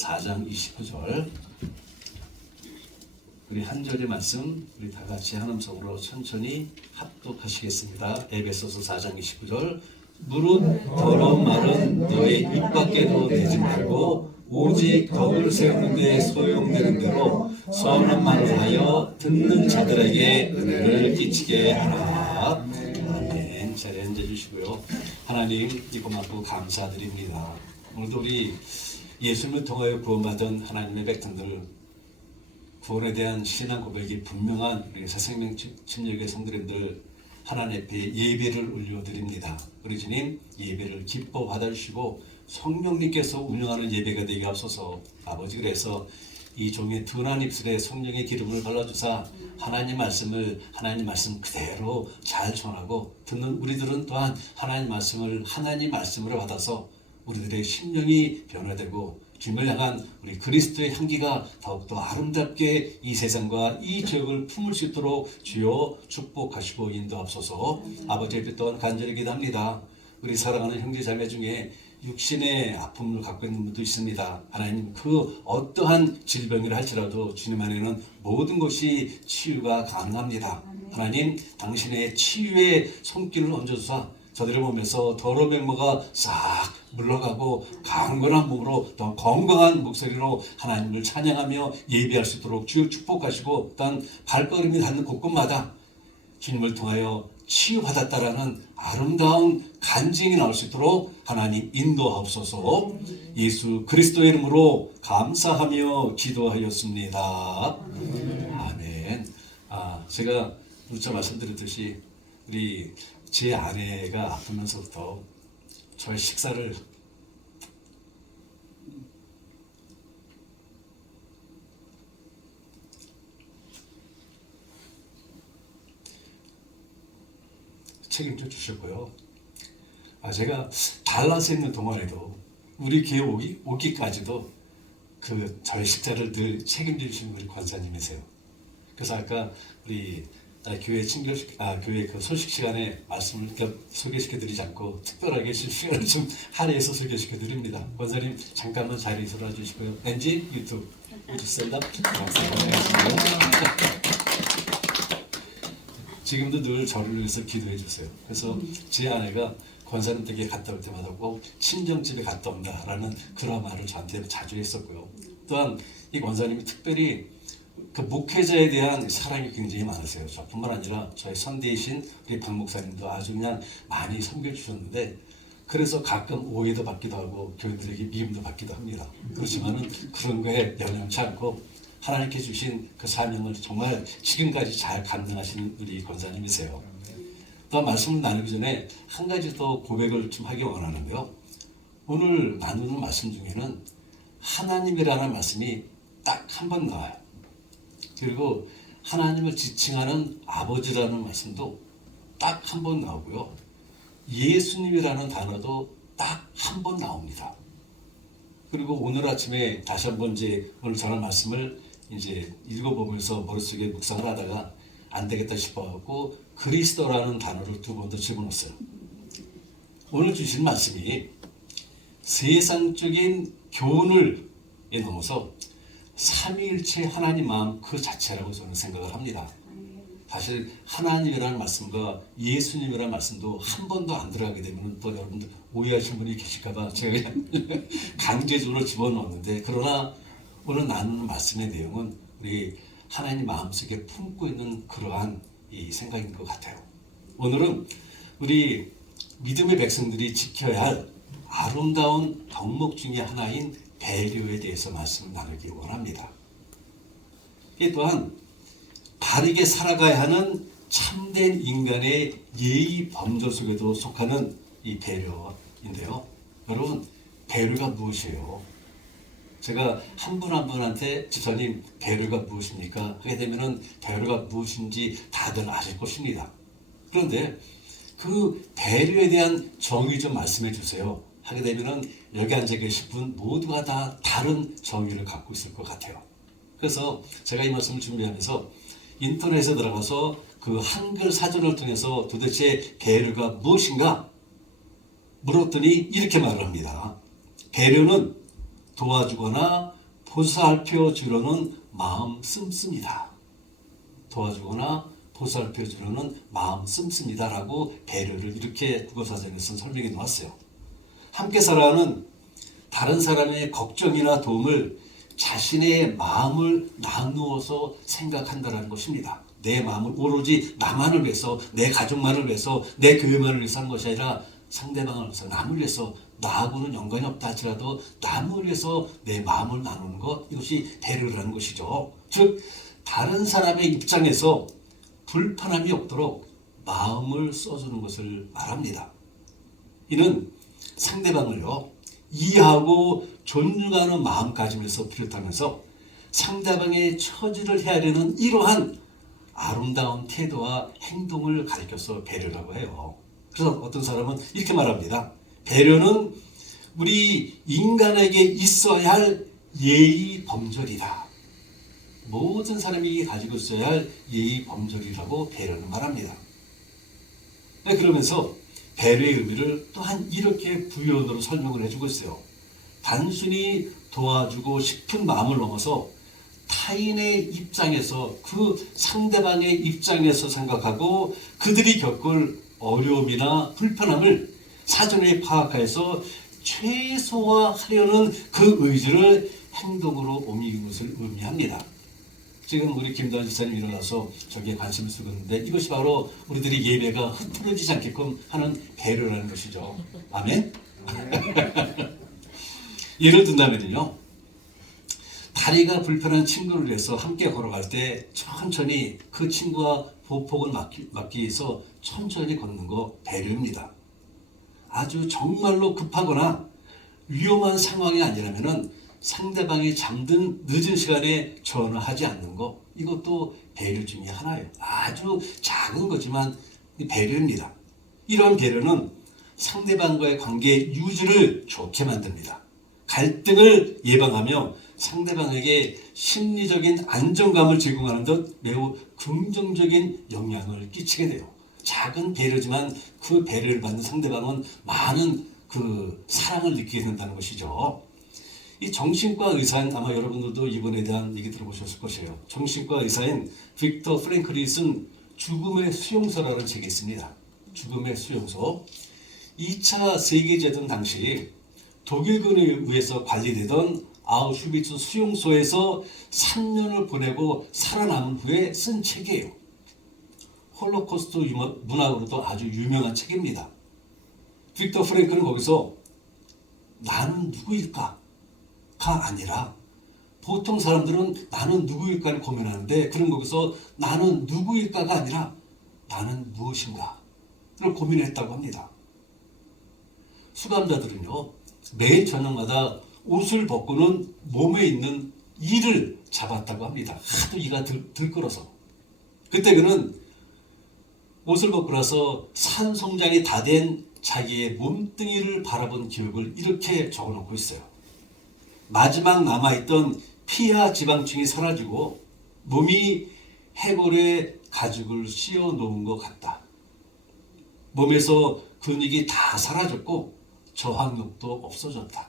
4장 29절 우리 한 절의 말씀 우리 다 같이 한 음성으로 천천히 합독하시겠습니다. 에베소서 4장 29절 무릇 더러운 말은 너의 입 밖에도 내지 말고 오직 덕을 세우는 데 소용되는 대로 선한 말을 하여 듣는 자들에게 은혜를 끼치게 하라. 아멘. 자리에 앉아주시고요. 하나님 이 고맙고 감사드립니다. 오늘도 우리 예수님을 통하여 구원받은 하나님의 백성들 구원에 대한 신앙 고백이 분명한 우리 새생명 침략의 성도님들 하나님 앞에 예배를 올려드립니다. 우리 주님 예배를 기뻐 받아주시고 성령님께서 운영하는 예배가 되게 하소서. 아버지 그래서 이 종의 둔한 입술에 성령의 기름을 발라주사 하나님 말씀을 하나님 말씀 그대로 잘 전하고 듣는 우리들은 또한 하나님 말씀으로 받아서 우리들의 심령이 변화되고 주님을 향한 우리 그리스도의 향기가 더욱더 아름답게 이 세상과 이 지역을 품을 수 있도록 주여 축복하시고 인도하소서. 아버지 앞에 또한 간절히 기도합니다. 우리 사랑하는 형제자매 중에 육신의 아픔을 갖고 있는 분도 있습니다. 하나님 그 어떠한 질병이라 할지라도 주님 안에는 모든 것이 치유가 가능합니다. 하나님 당신의 치유의 손길을 얹어주사 저들의 몸에서 더러운 백모가 싹 물러가고 강건한 몸으로 더 건강한 목소리로 하나님을 찬양하며 예배할 수 있도록 주여 축복하시고 또한 발걸음이 닿는 곳곳마다 주님을 통하여 치유받았다라는 아름다운 간증이 나올 수 있도록 하나님 인도하옵소서. 예수 그리스도의 이름으로 감사하며 기도하였습니다. 아멘. 제가 누차 말씀드렸듯이 우리 제 아내가 아프면서부터 저의 식사를 책임져 주셨고요. 제가 달라서 있는 동안에도 우리 교회 오기까지도 저의 식사를 늘 책임져 주시는 우리 권사님이세요. 그래서 아까 우리 교회 교회 그 소식 시간에 말씀을 소개시켜드리지 않고 특별하게 시간을 좀 할애해서 소개시켜드립니다. 권사님 잠깐만 자리에 서라 주시고요. NG 유튜브 셀럽 지금도 늘 저를 위해서 기도해 주세요. 그래서 제 아내가 권사님 댁에 갔다 올 때마다 꼭 친정집에 갔다 온다라는 그런 말을 저한테 자주 했었고요. 또한 이 권사님이 특별히 그 목회자에 대한 사랑이 굉장히 많으세요. 저뿐만 아니라 저희 선대이신 우리 박 목사님도 아주 그냥 많이 섬겨주셨는데 그래서 가끔 오해도 받기도 하고 교인들에게 미움도 받기도 합니다. 그렇지만은 그런 거에 연연치 않고 하나님께 주신 그 사명을 정말 지금까지 잘 감당하시는 우리 권사님이세요. 또 말씀을 나누기 전에 한 가지 더 고백을 좀 하기 원하는데요. 오늘 나누는 말씀 중에는 하나님이라는 말씀이 딱 한 번 나와요. 그리고 하나님을 지칭하는 아버지라는 말씀도 딱 한 번 나오고요. 예수님이라는 단어도 딱 한 번 나옵니다. 그리고 오늘 아침에 다시 한번 오늘 전할 말씀을 이제 읽어보면서 머릿속에 묵상을 하다가 안 되겠다 싶어갖고 그리스도라는 단어를 두 번 더 집어넣었어요. 오늘 주신 말씀이 세상적인 교훈을 넘어서 삼위일체 하나님 마음 그 자체라고 저는 생각을 합니다. 사실 하나님이라는 말씀과 예수님이라는 말씀도 한 번도 안 들어가게 되면 또 여러분들 오해하시는 분이 계실까봐 제가 그냥 강제적으로 집어넣었는데 그러나 오늘 나누는 말씀의 내용은 우리 하나님 마음속에 품고 있는 그러한 이 생각인 것 같아요. 오늘은 우리 믿음의 백성들이 지켜야 할 아름다운 덕목 중에 하나인 배려에 대해서 말씀을 나누기 원합니다. 이 또한 바르게 살아가야 하는 참된 인간의 예의 범절 속에도 속하는 이 배려인데요. 여러분 배려가 무엇이에요? 제가 한 분 한 분한테 집사님 배려가 무엇입니까? 하게 되면은 배려가 무엇인지 다들 아실 것입니다. 그런데 그 배려에 대한 정의 좀 말씀해 주세요. 하게 되면은 여기 앉아 계신 분 모두가 다 다른 정의를 갖고 있을 것 같아요. 그래서 제가 이 말씀을 준비하면서 인터넷에 들어가서 그 한글 사전을 통해서 도대체 배려가 무엇인가 물었더니 이렇게 말을 합니다. 배려는 도와주거나 보살펴 주려는 마음 씀씀이다. 도와주거나 보살펴 주려는 마음 씀씀이다라고 배려를 이렇게 국어사전에서 설명해 놓았어요. 함께 살아가는 다른 사람의 걱정이나 도움을 자신의 마음을 나누어서 생각한다는 것입니다. 내 마음을 오로지 나만을 위해서, 내 가족만을 위해서, 내 교회만을 위해서 하는 것이 아니라 상대방을 위해서, 남을 위해서, 나하고는 연관이 없다 할지라도 남을 위해서 내 마음을 나누는 것, 이것이 배려를 하는 것이죠. 즉 다른 사람의 입장에서 불편함이 없도록 마음을 써주는 것을 말합니다. 이는 상대방을요 이해하고 존중하는 마음가짐에서 비롯하면서 상대방의 처지를 헤아리는 이러한 아름다운 태도와 행동을 가리켜서 배려라고 해요. 그래서 어떤 사람은 이렇게 말합니다. 배려는 우리 인간에게 있어야 할 예의 범절이다. 모든 사람이 가지고 있어야 할 예의 범절이라고 배려는 말합니다. 그러면서 배려의 의미를 또한 이렇게 부연으로 설명을 해주고 있어요. 단순히 도와주고 싶은 마음을 넘어서 타인의 입장에서, 그 상대방의 입장에서 생각하고 그들이 겪을 어려움이나 불편함을 사전에 파악해서 최소화하려는 그 의지를 행동으로 옮기는 것을 의미합니다. 지금 우리 김도환 지사님 일어나서 저기에 관심을 쓰고 있는데 이것이 바로 우리들이 예배가 흐트러지지 않게끔 하는 배려라는 것이죠. 아멘? 예를 든다면요, 다리가 불편한 친구를 위해서 함께 걸어갈 때 천천히 그 친구와 보폭을 막기 위해서 천천히 걷는 거 배려입니다. 아주 정말로 급하거나 위험한 상황이 아니라면은 상대방이 잠든 늦은 시간에 전화하지 않는 거, 이것도 배려 중에 하나예요. 아주 작은 거지만 배려입니다. 이러한 배려는 상대방과의 관계 유지를 좋게 만듭니다. 갈등을 예방하며 상대방에게 심리적인 안정감을 제공하는 듯 매우 긍정적인 영향을 끼치게 돼요. 작은 배려지만 그 배려를 받는 상대방은 많은 그 사랑을 느끼게 된다는 것이죠. 이 정신과 의사인, 아마 여러분들도 이번에 대한 얘기 들어보셨을 것이에요. 정신과 의사인 빅터 프랭클이 쓴 죽음의 수용소라는 책이 있습니다. 죽음의 수용소. 2차 세계대전 당시 독일군에 의해서 관리되던 아우슈비츠 수용소에서 3년을 보내고 살아남은 후에 쓴 책이에요. 홀로코스트 문학으로도 아주 유명한 책입니다. 빅터 프랭클은 거기서 나는 누구일까? 가 아니라 보통 사람들은 나는 누구일까를 고민하는데, 그런 거기서 나는 누구일까가 아니라 나는 무엇인가를 고민했다고 합니다. 수감자들은요 매일 저녁마다 옷을 벗고는 몸에 있는 이를 잡았다고 합니다. 하도 이가 들끓어서. 그때 그는 옷을 벗고 나서 산송장이 다 된 자기의 몸뚱이를 바라본 기억을 이렇게 적어놓고 있어요. 마지막 남아있던 피하 지방층이 사라지고 몸이 해골에 가죽을 씌워 놓은 것 같다. 몸에서 근육이 다 사라졌고 저항력도 없어졌다.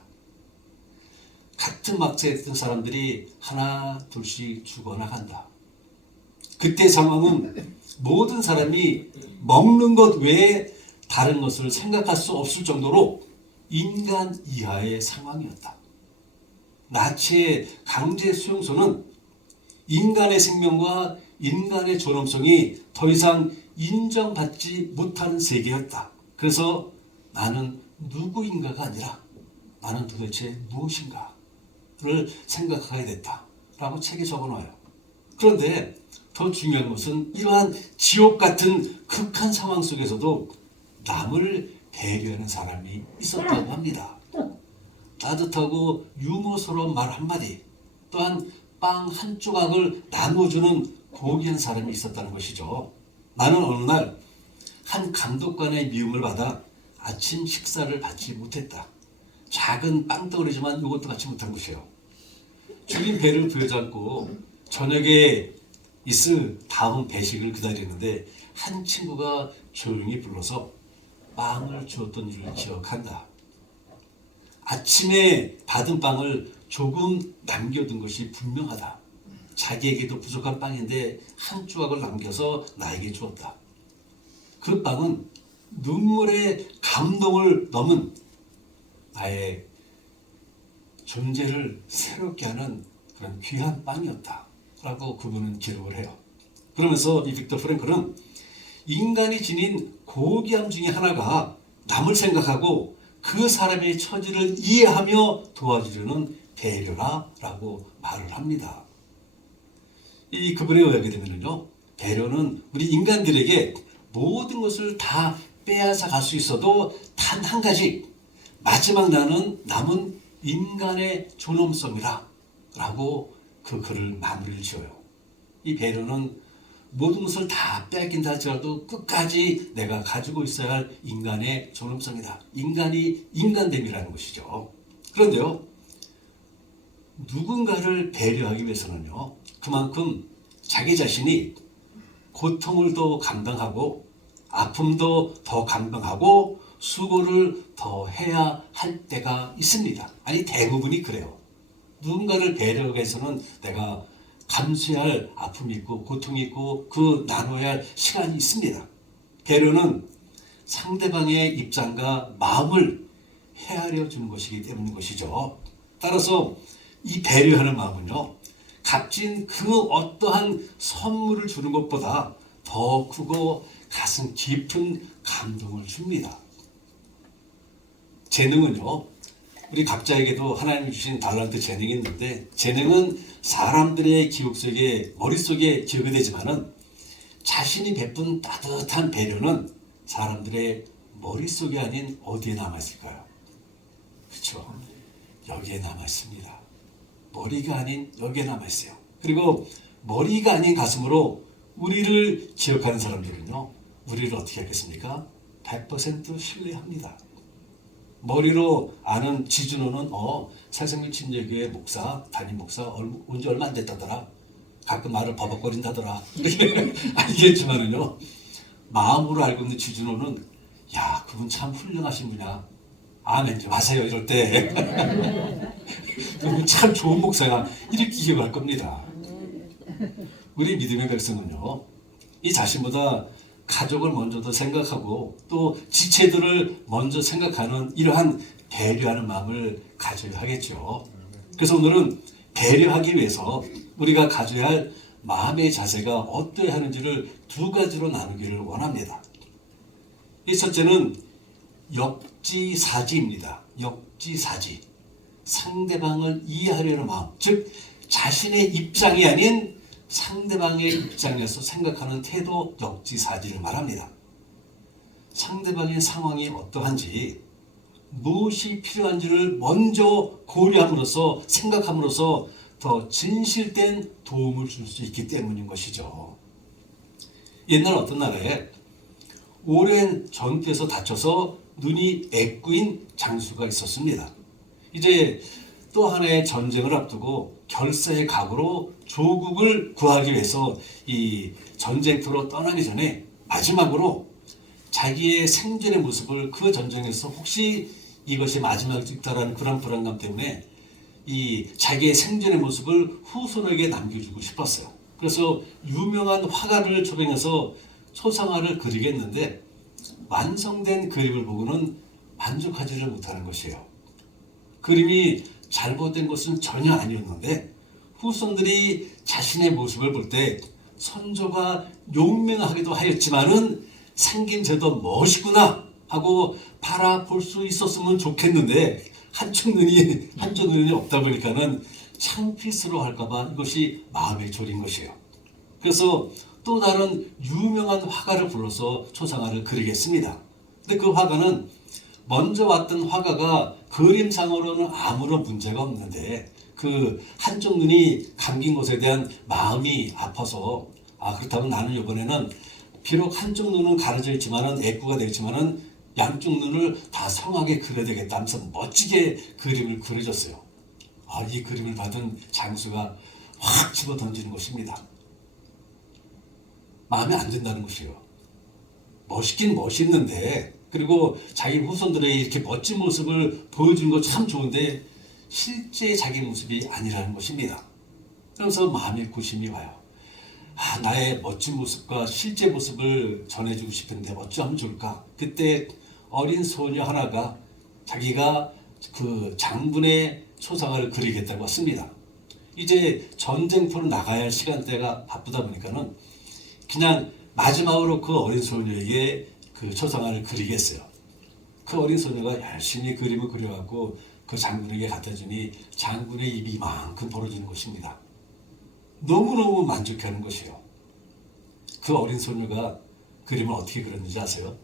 같은 막자에 있던 사람들이 하나 둘씩 죽어나간다. 그때 상황은 모든 사람이 먹는 것 외에 다른 것을 생각할 수 없을 정도로 인간 이하의 상황이었다. 나치의 강제 수용소는 인간의 생명과 인간의 존엄성이 더 이상 인정받지 못하는 세계였다. 그래서 나는 누구인가가 아니라 나는 도대체 무엇인가를 생각하게 됐다라고 책에 적어놔요. 그런데 더 중요한 것은 이러한 지옥 같은 극한 상황 속에서도 남을 배려하는 사람이 있었다고 합니다. 따뜻하고 유머스러운 말 한마디, 또한 빵 한 조각을 나눠주는 고귀한 사람이 있었다는 것이죠. 나는 어느 날 한 감독관의 미움을 받아 아침 식사를 받지 못했다. 작은 빵덩어리지만 이것도 받지 못한 것이에요. 줄인 배를 부여잡고 저녁에 있을 다음 배식을 기다리는데 한 친구가 조용히 불러서 빵을 주었던 일을 기억한다. 아침에 받은 빵을 조금 남겨둔 것이 분명하다. 자기에게도 부족한 빵인데 한 조각을 남겨서 나에게 주었다. 그 빵은 눈물의 감동을 넘은 나의 존재를 새롭게 하는 그런 귀한 빵이었다 라고 그분은 기록을 해요. 그러면서 이 빅터 프랭클은 인간이 지닌 고귀함 중에 하나가 남을 생각하고 그 사람의 처지를 이해하며 도와주려는 배려라라고 말을 합니다. 이 그분에 의하게 되면요, 배려는 우리 인간들에게 모든 것을 다 빼앗아 갈 수 있어도 단 한 가지, 마지막 남은 인간의 존엄성이라 라고 그 글을 마무리를 지어요. 이 배려는 모든 것을 다 뺏긴다 할지라도 끝까지 내가 가지고 있어야 할 인간의 존엄성이다. 인간이 인간됨이라는 것이죠. 그런데요, 누군가를 배려하기 위해서는요, 그만큼 자기 자신이 고통을 더 감당하고 아픔도 더 감당하고 수고를 더 해야 할 때가 있습니다. 아니, 대부분이 그래요. 누군가를 배려하기 위해서는 내가 감수해야 할 아픔이 있고 고통이 있고 그 나눠야 할 시간이 있습니다. 배려는 상대방의 입장과 마음을 헤아려 주는 것이기 때문인 것이죠. 따라서 이 배려하는 마음은요, 값진 그 어떠한 선물을 주는 것보다 더 크고 가슴 깊은 감동을 줍니다. 재능은요, 우리 각자에게도 하나님이 주신 달란트 재능이 있는데, 재능은 사람들의 기억 속에, 머릿속에 기억이 되지만은 자신이 베푼 따뜻한 배려는 사람들의 머릿속이 아닌 어디에 남아있을까요? 그렇죠? 여기에 남아있습니다. 머리가 아닌 여기에 남아있어요. 그리고 머리가 아닌 가슴으로 우리를 기억하는 사람들은요, 우리를 어떻게 하겠습니까? 100% 신뢰합니다. 머리로 아는 지준호는 새생명 침례교회 목사, 담임 목사 온 지 얼마 안 됐다더라. 가끔 말을 버벅거린다더라. 이렇게 알겠지만은요, 마음으로 알고 있는 지준호는 야, 그분 참 훌륭하신 분이야. 아멘 좀 하세요 이럴 때. 그분 참 좋은 목사야. 이렇게 기억할 겁니다. 우리 믿음의 백성은요, 이 자신보다 가족을 먼저 더 생각하고 또 지체들을 먼저 생각하는 이러한 배려하는 마음을 가져야 하겠죠. 그래서 오늘은 배려하기 위해서 우리가 가져야 할 마음의 자세가 어떠해야 하는지를 두 가지로 나누기를 원합니다. 이 첫째는 역지사지입니다. 역지사지. 상대방을 이해하려는 마음, 즉 자신의 입장이 아닌 상대방의 입장에서 생각하는 태도, 역지사지를 말합니다. 상대방의 상황이 어떠한지, 무엇이 필요한지를 먼저 고려함으로써, 생각함으로써 더 진실된 도움을 줄 수 있기 때문인 것이죠. 옛날 어떤 날에 오랜 전투에서 다쳐서 눈이 애꾸인 장수가 있었습니다. 이제 또 하나의 전쟁을 앞두고 결사의 각오로 조국을 구하기 위해서 이 전쟁터로 떠나기 전에 마지막으로 자기의 생전의 모습을 그 전쟁에서 혹시 이것이 마지막이다라는 그런 불안감 때문에 이 자기의 생전의 모습을 후손에게 남겨주고 싶었어요. 그래서 유명한 화가를 초빙해서 초상화를 그리겠는데 완성된 그림을 보고는 만족하지를 못하는 것이에요. 그림이 잘못된 것은 전혀 아니었는데 후손들이 자신의 모습을 볼 때 선조가 용맹하기도 하였지만은 생긴 제도 멋있구나 하고 바라볼 수 있었으면 좋겠는데 한쪽 눈이 없다 보니까는 창피스러워 할까봐 이것이 마음에 졸인 것이에요. 그래서 또 다른 유명한 화가를 불러서 초상화를 그리겠습니다. 근데 그 화가는 먼저 왔던 화가가 그림상으로는 아무런 문제가 없는데 그 한쪽 눈이 감긴 것에 대한 마음이 아파서 그렇다면 나는 이번에는 비록 한쪽 눈은 가려져 있지만은 애꾸가 되어 있지만은 양쪽 눈을 다 성하게 그려야 되겠다 하면서 멋지게 그림을 그려줬어요. 이 그림을 받은 장수가 확 집어 던지는 것입니다. 마음에 안 든다는 것이에요. 멋있긴 멋있는데, 그리고 자기 후손들의 이렇게 멋진 모습을 보여주는 거 참 좋은데 실제 자기 모습이 아니라는 것입니다. 그러면서 마음에 고심이 와요. 나의 멋진 모습과 실제 모습을 전해주고 싶은데 어쩌면 좋을까? 그때 어린 소녀 하나가 자기가 그 장군의 초상화를 그리겠다고 했습니다. 이제 전쟁터로 나가야 할 시간대가 바쁘다 보니까는 그냥 마지막으로 그 어린 소녀에게 그 초상화를 그리겠어요. 그 어린 소녀가 열심히 그림을 그려갖고 그 장군에게 갖다 주니 장군의 입이 이만큼 벌어지는 것입니다. 너무너무 만족해하는 것이에요. 그 어린 소녀가 그림을 어떻게 그렸는지 아세요?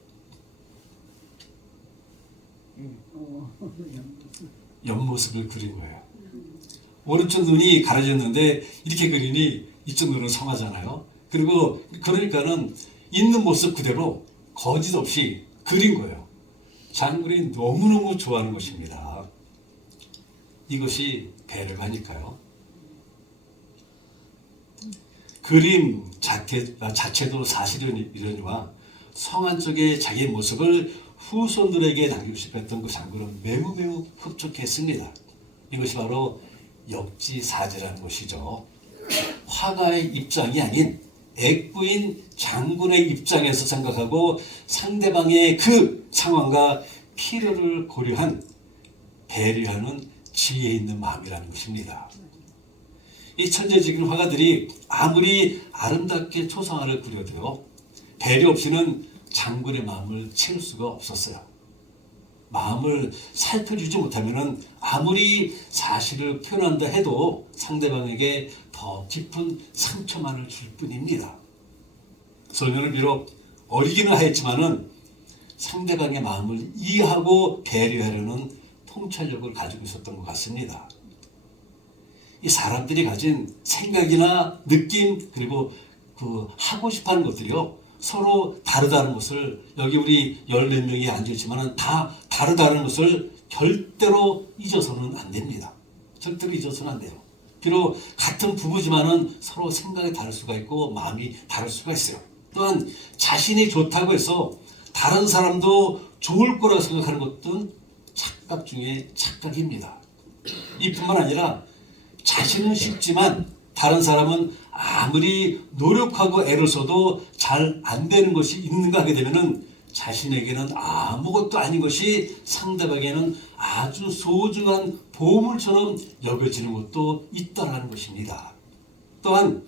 옆모습을 그린 거예요. 오른쪽 눈이 가려졌는데 이렇게 그리니 이쪽 눈은 성하잖아요. 그리고 그러니까는 있는 모습 그대로 거짓 없이 그린 거예요. 장군이 너무너무 좋아하는 것입니다. 이것이 배려가니까요. 그림 자체도 사실이려니와 성한 쪽의 자기의 모습을 후손들에게 남기고 싶었던 그 장군은 매우 흡족했습니다. 이것이 바로 역지사지라는 것이죠. 화가의 입장이 아닌 액부인 장군의 입장에서 생각하고 상대방의 그 상황과 필요를 고려한 배려하는 지혜 있는 마음이라는 것입니다. 이 천재적인 화가들이 아무리 아름답게 초상화를 그려도요, 배려 없이는 장군의 마음을 채울 수가 없었어요. 마음을 살펴주지 못하면 아무리 사실을 표현한다 해도 상대방에게 더 깊은 상처만을 줄 뿐입니다. 소녀는 비록 어리기는 하였지만은 상대방의 마음을 이해하고 배려하려는 통찰력을 가지고 있었던 것 같습니다. 이 사람들이 가진 생각이나 느낌 그리고 그 하고 싶어하는 것들이요, 서로 다르다는 것을, 여기 우리 14명이 앉아있지만 다 다르다는 것을 절대로 잊어서는 안 됩니다. 절대로 잊어서는 안 돼요. 비록 같은 부부지만은 서로 생각이 다를 수가 있고 마음이 다를 수가 있어요. 또한 자신이 좋다고 해서 다른 사람도 좋을 거라고 생각하는 것도 착각 중에 착각입니다. 이뿐만 아니라 자신은 쉽지만 다른 사람은 아무리 노력하고 애를 써도 잘 안 되는 것이 있는가 하게 되면은 자신에게는 아무것도 아닌 것이 상대방에게는 아주 소중한 보물처럼 여겨지는 것도 있다는 것입니다. 또한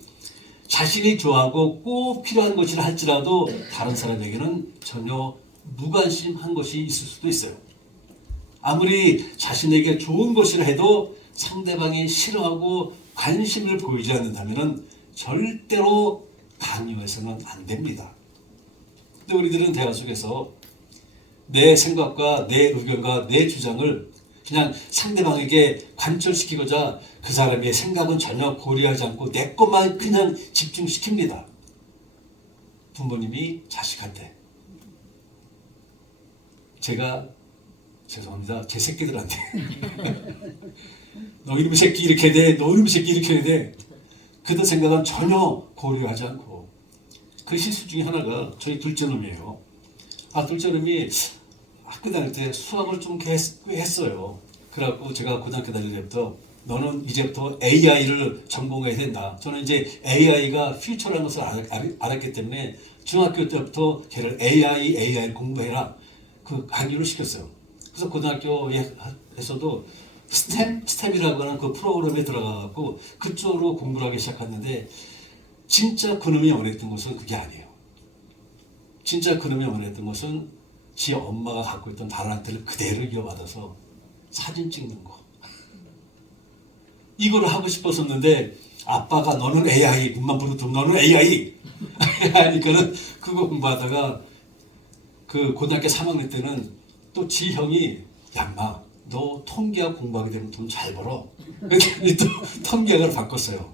자신이 좋아하고 꼭 필요한 것이라 할지라도 다른 사람에게는 전혀 무관심한 것이 있을 수도 있어요. 아무리 자신에게 좋은 것이라 해도 상대방이 싫어하고 관심을 보이지 않는다면 절대로 강요해서는 안 됩니다. 근데 우리들은 대화 속에서 내 생각과 내 의견과 내 주장을 그냥 상대방에게 관철시키고자 그 사람의 생각은 전혀 고려하지 않고 내 것만 그냥 집중시킵니다. 부모님이 자식한테. 제가 죄송합니다. 제 새끼들한테 너 이놈의 새끼 이렇게 돼, 너 이놈의 새끼 이렇게 해야 돼. 그들 생각은 전혀 고려하지 않고. 그 실수 중에 하나가 저희 둘째 놈이에요. 둘째 놈이 학교 다닐 때 수학을 좀 꽤 했어요. 그래갖고 제가 고등학교 다닐 때부터 너는 이제부터 AI를 전공해야 된다. 저는 이제 AI가 퓨처라는 것을 알았기 때문에 중학교 때부터 걔를 AI를 공부해라. 그 강의를 시켰어요. 그래서 고등학교에서도 스텝이라고 하는 그 프로그램에 들어가고 그쪽으로 공부를 하기 시작했는데 진짜 그놈이 원했던 것은 그게 아니에요. 진짜 그놈이 원했던 것은 지 엄마가 갖고 있던 달란트를 그대로 이어받아서 사진 찍는 거. 이걸 하고 싶었었는데 아빠가 너는 AI, 눈만 부르면 너는 AI 하니까는 그거 공부하다가 그 고등학교 3학년 때는 또 지 형이 얌마 너 통계학 공부하게 되면 돈 잘 벌어. 그랬더니 또 통계학을 바꿨어요.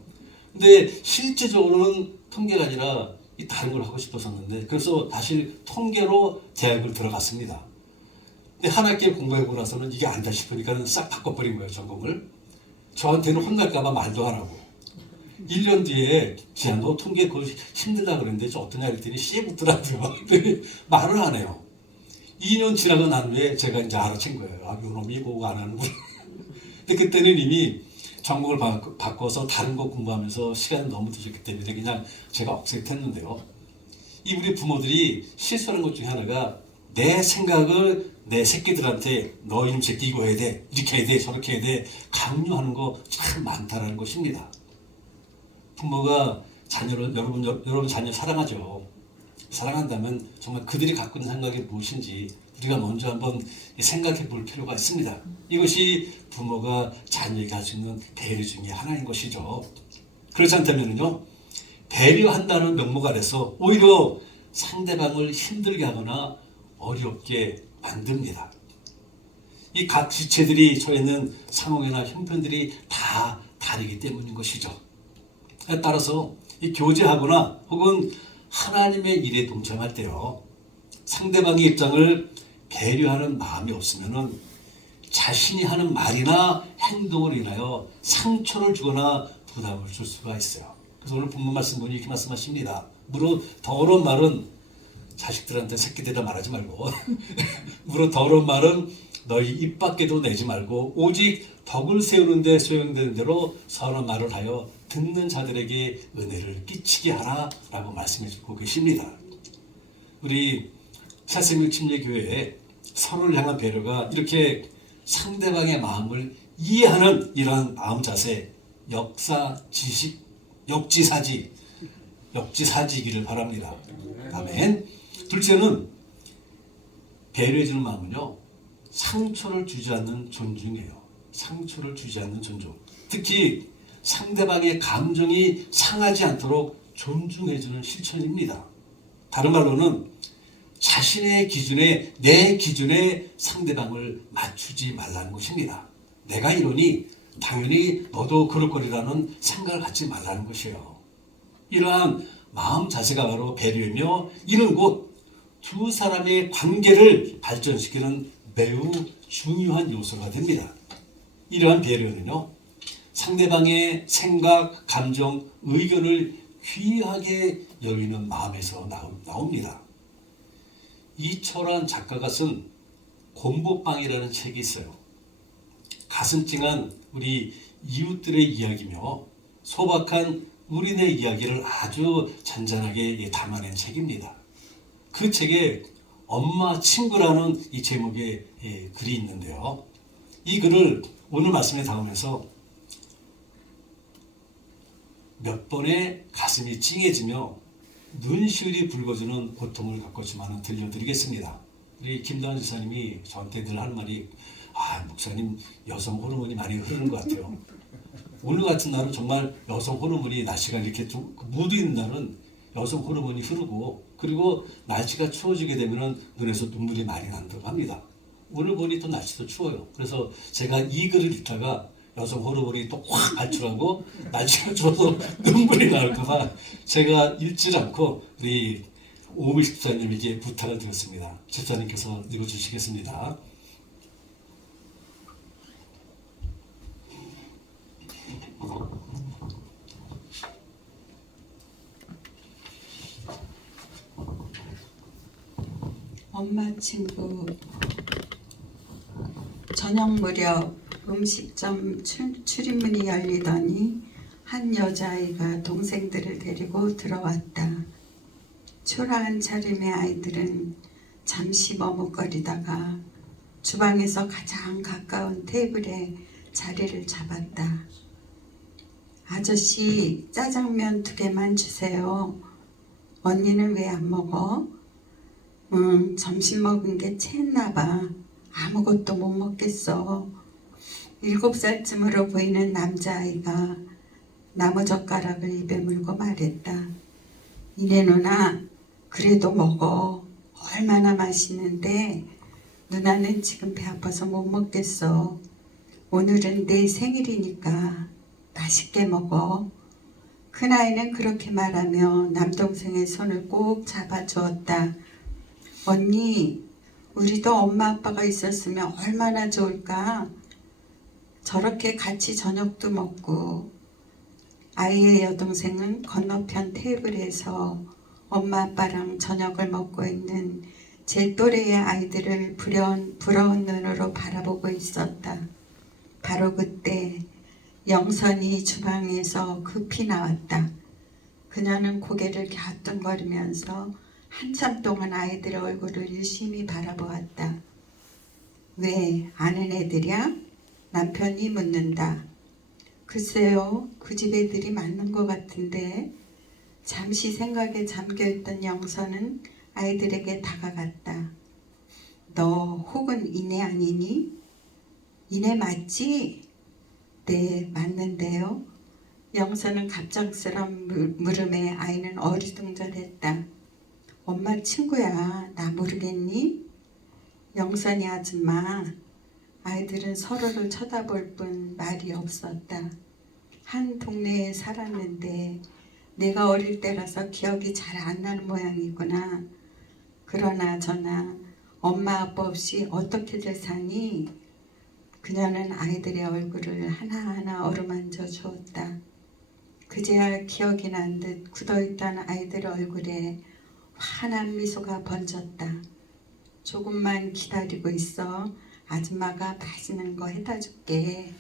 근데 실제적으로는 통계가 아니라 다른 걸 하고 싶었었는데 그래서 다시 통계로 대학을 들어갔습니다. 근데 한 학기 공부해보고 나서는 이게 아니다 싶으니까 싹 바꿔버린 거예요, 전공을. 저한테는 혼날까봐 말도 안 하고. 1년 뒤에 지야 너 통계 그거 힘들다 그랬는데 저 어떠냐 그랬더니 씨에 붙더라고요. 말을 안 해요. 2년 지나고 난 후에 제가 이제 알아챈 거예요. 아, 요놈이 공부 안 하는구나. 근데 그때는 이미 전공을 바꿔서 다른 거 공부하면서 시간이 너무 늦었기 때문에 그냥 제가 억셉했는데요. 이 우리 부모들이 실수하는 것 중에 하나가 내 생각을 내 새끼들한테 너 이놈 새끼 이거 해야 돼, 이렇게 해야 돼, 저렇게 해야 돼 강요하는 거 참 많다라는 것입니다. 부모가 자녀를 여러분 자녀 사랑하죠. 사랑한다면 정말 그들이 갖고 있는 생각이 무엇인지 우리가 먼저 한번 생각해 볼 필요가 있습니다. 이것이 부모가 자녀에게 할 수 있는 배려 중에 하나인 것이죠. 그렇지 않다면요, 배려한다는 명목 아래서 오히려 상대방을 힘들게 하거나 어렵게 만듭니다. 이 각 지체들이 처해 있는 상황이나 형편들이 다 다르기 때문인 것이죠. 따라서 이 교제하거나 혹은 하나님의 일에 동참할 때요, 상대방의 입장을 배려하는 마음이 없으면은 자신이 하는 말이나 행동으로 인하여 상처를 주거나 부담을 줄 수가 있어요. 그래서 오늘 본문 말씀 보니 이렇게 말씀하십니다. 무릇 더러운 말은 자식들한테 새끼들이라 말하지 말고 무릇 더러운 말은 너희 입 밖에도 내지 말고 오직 덕을 세우는 데 소용되는 대로 선한 말을 하여 듣는 자들에게 은혜를 끼치게 하라 라고 말씀해 주고 계십니다. 우리 새생명 침례교회에 서로를 향한 배려가 이렇게 상대방의 마음을 이해하는 이러한 마음 자세, 역지사지이기를 바랍니다. 아멘. 둘째는 배려해주는 마음은요, 상처를 주지 않는 존중이에요. 상처를 주지 않는 존중. 특히 상대방의 감정이 상하지 않도록 존중해주는 실천입니다. 다른 말로는 자신의 기준에, 내 기준에 상대방을 맞추지 말라는 것입니다. 내가 이러니 당연히 너도 그럴 거리라는 생각을 갖지 말라는 것이에요. 이러한 마음 자세가 바로 배려이며 이는 곧 두 사람의 관계를 발전시키는 매우 중요한 요소가 됩니다. 이러한 배려는요, 상대방의 생각, 감정, 의견을 귀하게 여기는 마음에서 나옵니다. 이철환 작가가 쓴 곰보빵이라는 책이 있어요. 가슴 찡한 우리 이웃들의 이야기며 소박한 우리네 이야기를 아주 잔잔하게 담아낸 책입니다. 그 책에 엄마 친구라는 이 제목의 글이 있는데요. 이 글을 오늘 말씀에 담으면서 몇 번의 가슴이 찡해지며 눈시울이 붉어지는 고통을 겪었지만 들려드리겠습니다. 우리 김다은 지사님이 저한테 늘 하는 말이, 목사님 여성 호르몬이 많이 흐르는 것 같아요. 오늘 같은 날은 정말 여성 호르몬이 날씨가 이렇게 좀 무드 있는 날은 여성 호르몬이 흐르고, 그리고 날씨가 추워지게 되면 눈에서 눈물이 많이 난다고 합니다. 오늘 보니 또 날씨도 추워요. 그래서 제가 이 글을 읽다가 여성 호르몬이 또 확 발출하고 날씨가 추워서 눈물이 나올까봐 제가 읽지 않고 우리 오미 집사님에게 부탁을 드렸습니다. 집사님께서 읽어주시겠습니다. 엄마 친구. 저녁 무렵 음식점 출입문이 열리더니 한 여자아이가 동생들을 데리고 들어왔다. 초라한 차림의 아이들은 잠시 머뭇거리다가 주방에서 가장 가까운 테이블에 자리를 잡았다. 아저씨, 짜장면 2개만 주세요. 언니는 왜 안 먹어? 점심 먹은 게 체했나 봐. 아무것도 못 먹겠어. 7살쯤으로 보이는 남자아이가 나무젓가락을 입에 물고 말했다. 이내 누나, 그래도 먹어. 얼마나 맛있는데. 누나는 지금 배 아파서 못 먹겠어. 오늘은 내 생일이니까 맛있게 먹어. 큰아이는 그렇게 말하며 남동생의 손을 꼭 잡아주었다. 언니, 우리도 엄마 아빠가 있었으면 얼마나 좋을까? 저렇게 같이 저녁도 먹고. 아이의 여동생은 건너편 테이블에서 엄마 아빠랑 저녁을 먹고 있는 제 또래의 아이들을 부러운 눈으로 바라보고 있었다. 바로 그때 영선이 주방에서 급히 나왔다. 그녀는 고개를 갸우뚱거리면서 한참 동안 아이들의 얼굴을 유심히 바라보았다. 왜 아는 애들이야? 남편이 묻는다. 글쎄요, 그 집 애들이 맞는 것 같은데. 잠시 생각에 잠겨있던 영선은 아이들에게 다가갔다. 너 혹은 이내 아니니? 이내 맞지? 네, 맞는데요. 영선은 갑작스런 물음에 아이는 어리둥절했다. 엄마 친구야, 나 모르겠니? 영선이 아줌마. 아이들은 서로를 쳐다볼 뿐 말이 없었다. 한 동네에 살았는데 내가 어릴 때라서 기억이 잘 안 나는 모양이구나. 그러나 저나 엄마 아빠 없이 어떻게들 사니? 그녀는 아이들의 얼굴을 하나하나 어루만져 주었다. 그제야 기억이 난 듯 굳어있던 아이들 얼굴에 환한 미소가 번졌다. 조금만 기다리고 있어. 아줌마가 맛있는 거 해다 줄게.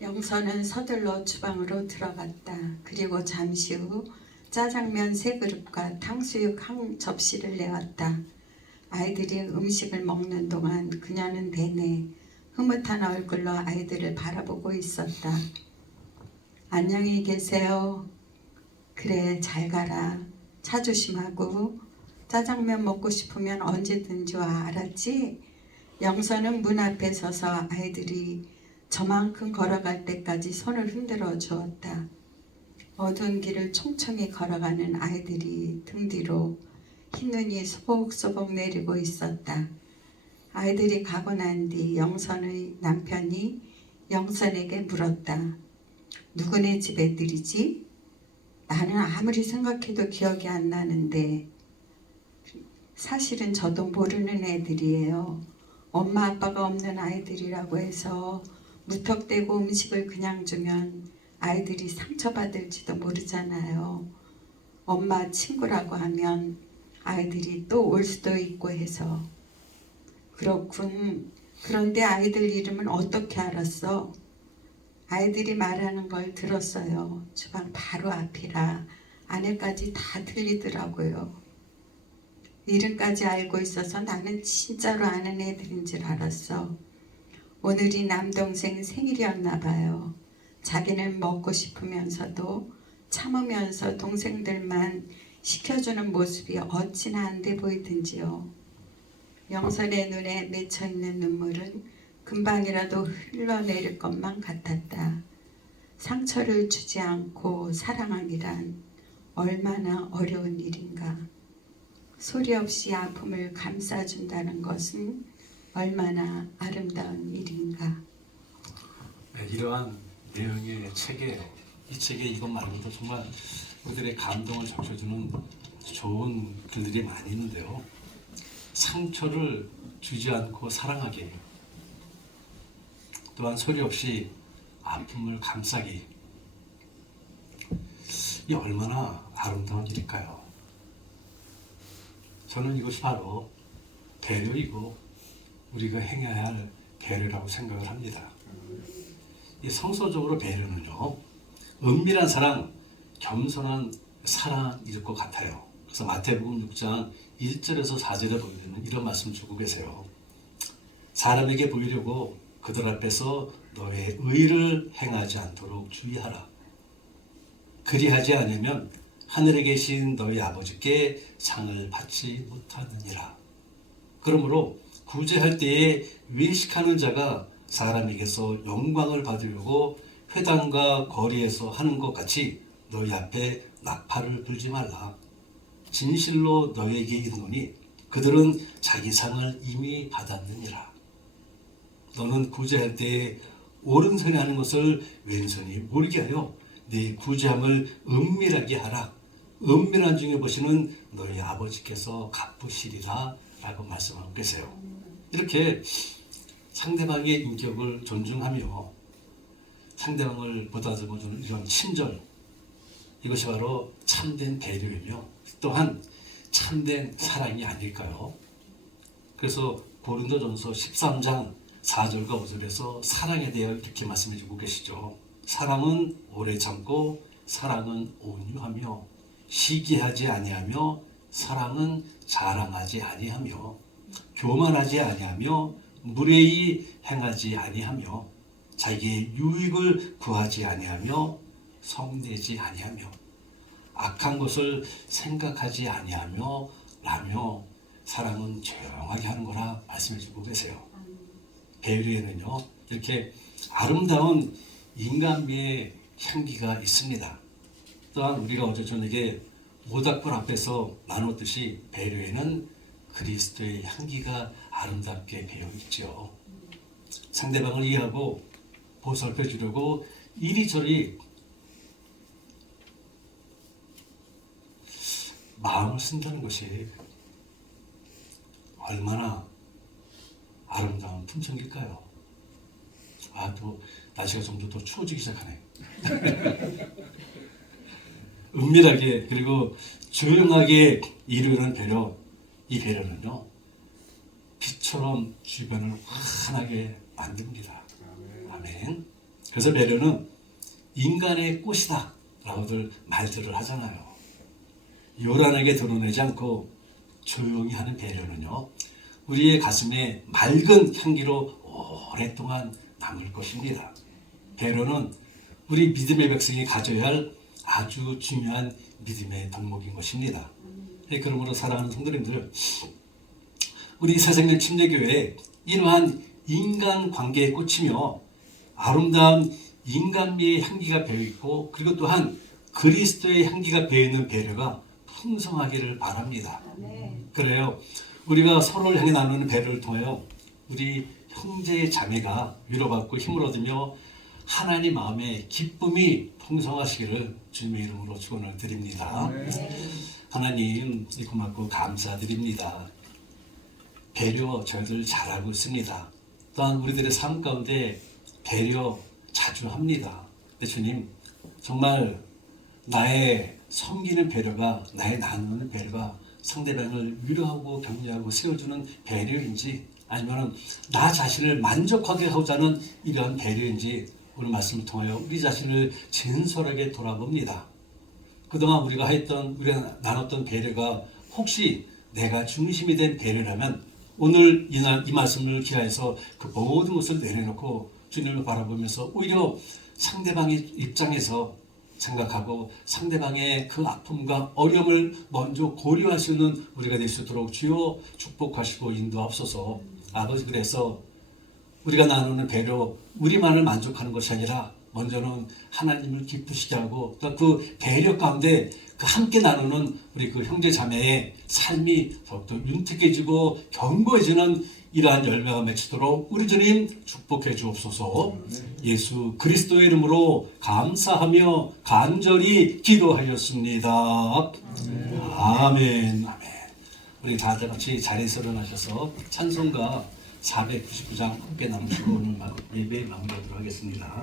영선은 서둘러 주방으로 들어갔다. 그리고 잠시 후 짜장면 3그릇과 탕수육 한 접시를 내왔다. 아이들이 음식을 먹는 동안 그녀는 내내 흐뭇한 얼굴로 아이들을 바라보고 있었다. 안녕히 계세요. 그래, 잘 가라. 차 조심하고. 짜장면 먹고 싶으면 언제든지 와, 알았지? 영선은 문 앞에 서서 아이들이 저만큼 걸어갈 때까지 손을 흔들어 주었다. 어두운 길을 총총히 걸어가는 아이들이 등 뒤로 흰눈이 소복소복 내리고 있었다. 아이들이 가고 난 뒤 영선의 남편이 영선에게 물었다. 누구네 집 애들이지? 나는 아무리 생각해도 기억이 안 나는데. 사실은 저도 모르는 애들이에요. 엄마 아빠가 없는 아이들이라고 해서 무턱대고 음식을 그냥 주면 아이들이 상처받을지도 모르잖아요. 엄마 친구라고 하면 아이들이 또 올 수도 있고 해서. 그렇군. 그런데 아이들 이름은 어떻게 알았어? 아이들이 말하는 걸 들었어요. 주방 바로 앞이라 안에까지 다 들리더라고요. 이름까지 알고 있어서 나는 진짜로 아는 애들인 줄 알았어. 오늘이 남동생 생일이었나 봐요. 자기는 먹고 싶으면서도 참으면서 동생들만 시켜주는 모습이 어찌나 안 돼 보이든지요. 영선의 눈에 맺혀있는 눈물은 금방이라도 흘러내릴 것만 같았다. 상처를 주지 않고 사랑하기란 얼마나 어려운 일인가. 소리 없이 아픔을 감싸준다는 것은 얼마나 아름다운 일인가. 네, 이러한 내용의 이 책에 이것 말고도 정말 우리들의 감동을 적셔주는 좋은 글들이 많이 있는데요. 상처를 주지 않고 사랑하기, 또한 소리 없이 아픔을 감싸기, 이 얼마나 아름다운 일일까요? 저는 이것이 바로 배려이고 우리가 행해야 할 배려라고 생각을 합니다. 이 성서적으로 배려는요, 은밀한 사랑, 겸손한 사랑일 것 같아요. 그래서 마태복음 6장 1절에서 4절에 보면 이런 말씀 주고 계세요. 사람에게 보이려고 그들 앞에서 너의 의를 행하지 않도록 주의하라. 그리하지 않으면 하늘에 계신 너희 아버지께 상을 받지 못하느니라. 그러므로 구제할 때에 외식하는 자가 사람에게서 영광을 받으려고 회당과 거리에서 하는 것 같이 너희 앞에 낙파를 불지 말라. 진실로 너에게 이르노니 그들은 자기 상을 이미 받았느니라. 너는 구제할 때에 오른손이 하는 것을 왼손이 모르게 하여 네 구제함을 은밀하게 하라. 은밀한 중에 보시는 너희 아버지께서 갚으시리라 라고 말씀하고 계세요. 이렇게 상대방의 인격을 존중하며 상대방을 보다듬어주는 이런 친절, 이것이 바로 참된 배려이며 또한 참된 사랑이 아닐까요? 그래서 고린도전서 13장 4절과 5절에서 사랑에 대해 이렇게 말씀해 주고 계시죠. 사랑은 오래 참고 사랑은 온유하며 시기하지 아니하며 사랑은 자랑하지 아니하며 교만하지 아니하며 무례히 행하지 아니하며 자기의 유익을 구하지 아니하며 성내지 아니하며 악한 것을 생각하지 아니하며 라며 사랑은 조용하게 하는 거라 말씀해 주고 계세요. 배려에는요 이렇게 아름다운 인간미의 향기가 있습니다. 또한 우리가 어제 저녁에 모닥불 앞에서 나눴듯이 배려에는 그리스도의 향기가 아름답게 배어 있죠. 상대방을 이해하고 보살펴 주려고 이리저리 마음을 쓴다는 것이 얼마나 아름다운 품성일까요? 또 날씨가 점점 더 추워지기 시작하네. 은밀하게 그리고 조용하게 이루는 배려, 이 배려는요 빛처럼 주변을 환하게 만듭니다. 아멘. 그래서 배려는 인간의 꽃이다 라고들 말들을 하잖아요. 요란하게 드러내지 않고 조용히 하는 배려는요 우리의 가슴에 맑은 향기로 오랫동안 남을 것입니다. 배려는 우리 믿음의 백성이 가져야 할 아주 중요한 믿음의 덕목인 것입니다. 그러므로 사랑하는 성도님들, 우리 새생명 침례교회에 이러한 인간관계에 꽂히며 아름다운 인간미의 향기가 배어있고 그리고 또한 그리스도의 향기가 배어있는 배려가 풍성하기를 바랍니다. 그래요. 우리가 서로를 향해 나누는 배려를 통하여 우리 형제 자매가 위로받고 힘을 얻으며 하나님 마음에 기쁨이 풍성하시기를 주님의 이름으로 축원을 드립니다. 하나님 고맙고 감사드립니다. 배려 저희들 잘하고 있습니다. 또한 우리들의 삶 가운데 배려 자주 합니다. 근데 주님 정말 나의 섬기는 배려가 나의 나누는 배려가 상대방을 위로하고 격려하고 세워주는 배려인지 아니면 나 자신을 만족하게 하고자 하는 이러한 배려인지 오늘 말씀을 통하여 우리 자신을 진솔하게 돌아봅니다. 그동안 우리가 나눴던 배려가 혹시 내가 중심이 된 배려라면 오늘 이 말씀을 기하여서 그 모든 것을 내려놓고 주님을 바라보면서 오히려 상대방의 입장에서 생각하고 상대방의 그 아픔과 어려움을 먼저 고려할 수 있는 우리가 될 수 있도록 주여 축복하시고 인도하옵소서. 아버지, 그래서 우리가 나누는 배려 우리만을 만족하는 것이 아니라 먼저는 하나님을 기쁘시게 하고 또 그 배려 가운데 그 함께 나누는 우리 그 형제 자매의 삶이 더욱더 윤택해지고 견고해지는 이러한 열매가 맺히도록 우리 주님 축복해 주옵소서. 예수 그리스도의 이름으로 감사하며 간절히 기도하였습니다. 아멘. 아멘. 우리 다들 같이 자리에서 일어나셔서 찬송가 499장 함께 나누시고 오늘 예배 마무리하도록 하겠습니다.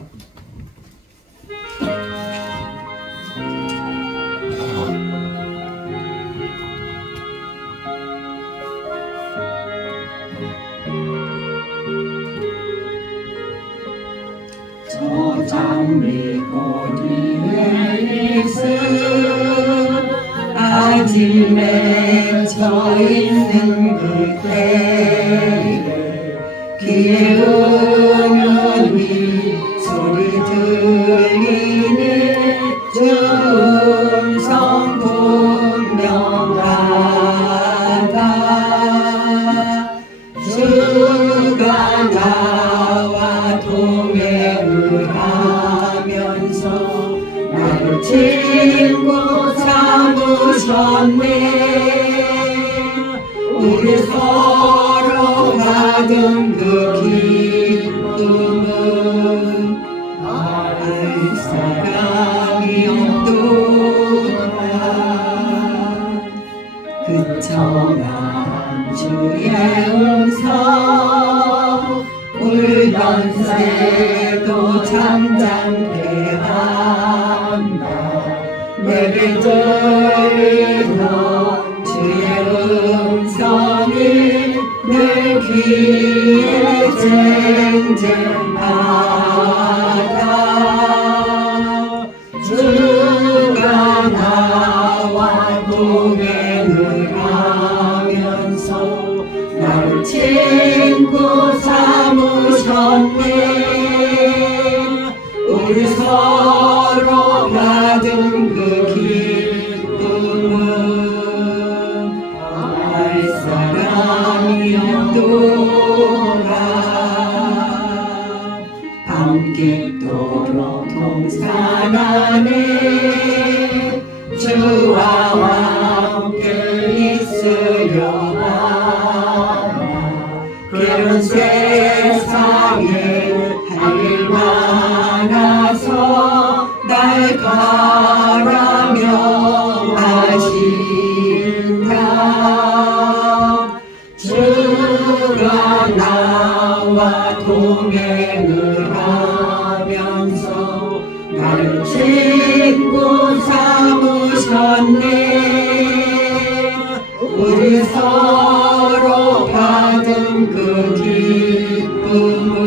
저 장미꽃 위에 있음 아직 맺혀 있는 그때 기울는 이 소리 들리니 음성 분명하다. 주가 나와 동행을 하면서 나를 친구 삼으셨네. 우리 서로 받은 그 기쁨은 말할 사람이 없도다. 그 청한 주의 음성 울던 새도 잠잠케 한다. 내게 들리던 주의 음성이 내 귀 우리 서로 받은 그 기쁨은 알 사람이 없도다. 함께 도록 동산 안에 주와 함께 있으려나. 그런 세상에 할 일 많아서 날 가라며 하신다. 주가 나와 동행을 하면서 나를 친구 삼으셨네. 우리 서로 받은 그 기쁨은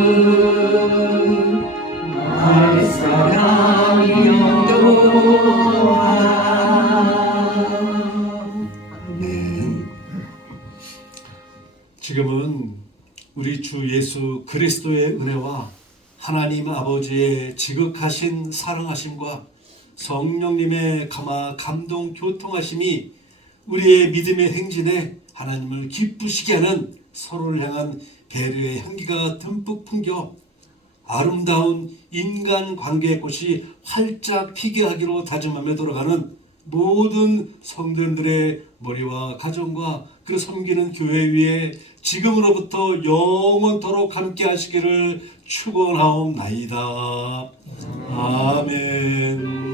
알 사람이 없도다. 아멘. 지금은 우리 주 예수 그리스도의 은혜와 하나님 아버지의 지극하신 사랑하심과 성령님의 감동 교통하심이 우리의 믿음의 행진에 하나님을 기쁘시게 하는 서로를 향한 배려의 향기가 듬뿍 풍겨 아름다운 인간관계의 꽃이 활짝 피게 하기로 다짐하며 돌아가는 모든 성도님들의 머리와 가정과 그 섬기는 교회 위에 지금으로부터 영원토록 함께 하시기를 축원하옵나이다. 아멘.